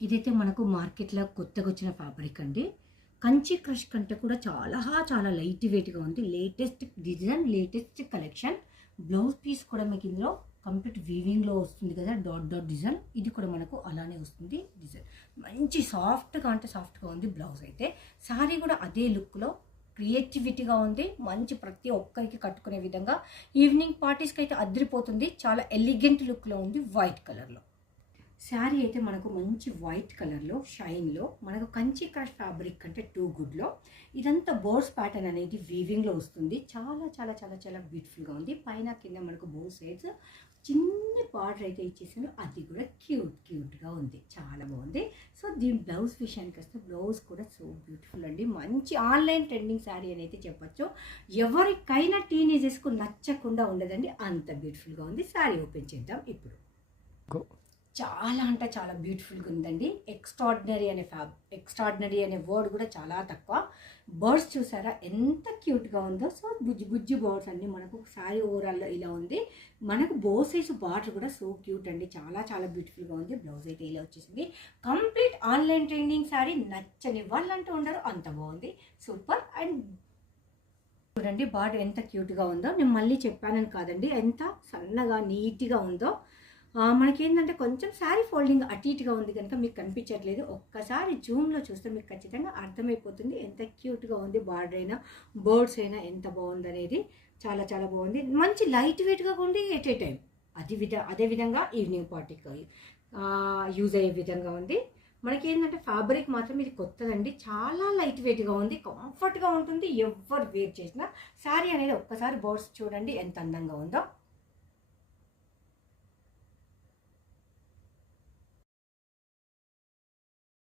ఇదైతే మనకు మార్కెట్లో కొత్తగా వచ్చిన ఫ్యాబ్రిక్ అండి. కంచి క్రష్ కంటే కూడా చాలా లైట్ వెయిట్‌గా ఉంది. Latest design, latest collection. Blouse piece కూడా మీకు ఇందులో కంప్లీట్ వీవింగ్‌లో వస్తుంది కదా! Dot dot design. ఇది కూడా మనకు అలానే వస్తుంది డిజైన్. మంచి సాఫ్ట్‌గా అంటే సాఫ్ట్‌గా ఉంది బ్లౌజ్ అయితే. శారీ కూడా అదే లుక్‌లో క్రియేటివిటీగా ఉంది. మంచి ప్రతి ఒక్కరికి కట్టుకునే విధంగా ఈవినింగ్ పార్టీస్‌కి అయితే అదిరిపోతుంది. చాలా ఎలిగెంట్ లుక్‌లో ఉంది వైట్ కలర్‌లో. శారీ అయితే మనకు మంచి వైట్ కలర్లో షైన్లో మనకు కంచి క్రష్ ఫ్యాబ్రిక్ అంటే టూ గుడ్లో ఇదంతా బోర్డ్స్ ప్యాటర్న్ అనేది వీవింగ్లో వస్తుంది. చాలా బ్యూటిఫుల్గా ఉంది. పైన కింద మనకు బోత్ సైడ్స్ చిన్న బార్డర్ అయితే ఇచ్చేసాను. అది కూడా క్యూట్గా ఉంది. చాలా బాగుంది. సో దీని బ్లౌజ్ విషయానికి వస్తే బ్లౌజ్ కూడా సో బ్యూటిఫుల్ అండి. మంచి ఆన్లైన్ ట్రెండింగ్ శారీ అని అయితే చెప్పచ్చు. ఎవరికైనా టీనేజెస్కు నచ్చకుండా ఉండదండి. అంత బ్యూటిఫుల్గా ఉంది. శారీ ఓపెన్ చేద్దాం ఇప్పుడు. చాలా అంటే చాలా బ్యూటిఫుల్గా ఉందండి. ఎక్స్ట్రాడినరీ అనే వర్డ్ కూడా చాలా తక్కువ. బర్డ్స్ చూసారా ఎంత క్యూట్గా ఉందో. సో బుజ్జి బర్డ్స్ అన్ని మనకు శారీ ఓవరాల్లో ఇలా ఉంది. మనకు బో సైజు బార్డర్ కూడా సో క్యూట్ అండి. చాలా బ్యూటిఫుల్గా ఉంది. బ్లౌజ్ అయితే ఇలా వచ్చేసింది. Complete online trending sari. నచ్చని వాళ్ళంటూ ఉండరు, అంత బాగుంది. సూపర్. అండ్ చూడండి బార్డర్ ఎంత క్యూట్గా ఉందో. నేను మళ్ళీ చెప్పానని కాదండి, ఎంత సన్నగా నీట్గా ఉందో. మనకేంటంటే కొంచెం శారీ ఫోల్డింగ్ అటు ఇటుగా ఉంది కనుక మీకు కనిపించట్లేదు. ఒక్కసారి జూమ్లో చూస్తే మీకు ఖచ్చితంగా అర్థమైపోతుంది ఎంత క్యూట్గా ఉంది. బార్డర్ అయినా బర్డ్స్ అయినా ఎంత బాగుందనేది. చాలా బాగుంది. మంచి లైట్ వెయిట్గా ఉంది ఎట్ ఏ టైం. అదేవిధంగా ఈవినింగ్ పార్టీకి యూజ్ అయ్యే విధంగా ఉంది. మనకేంటంటే ఫ్యాబ్రిక్ మాత్రం ఇది కొత్తదండి. చాలా లైట్ వెయిట్గా ఉంది. కంఫర్ట్గా ఉంటుంది. ఎవరు వేర్ చేసినా శారీ అనేది ఒక్కసారి బర్డ్స్ చూడండి ఎంత అందంగా ఉందో.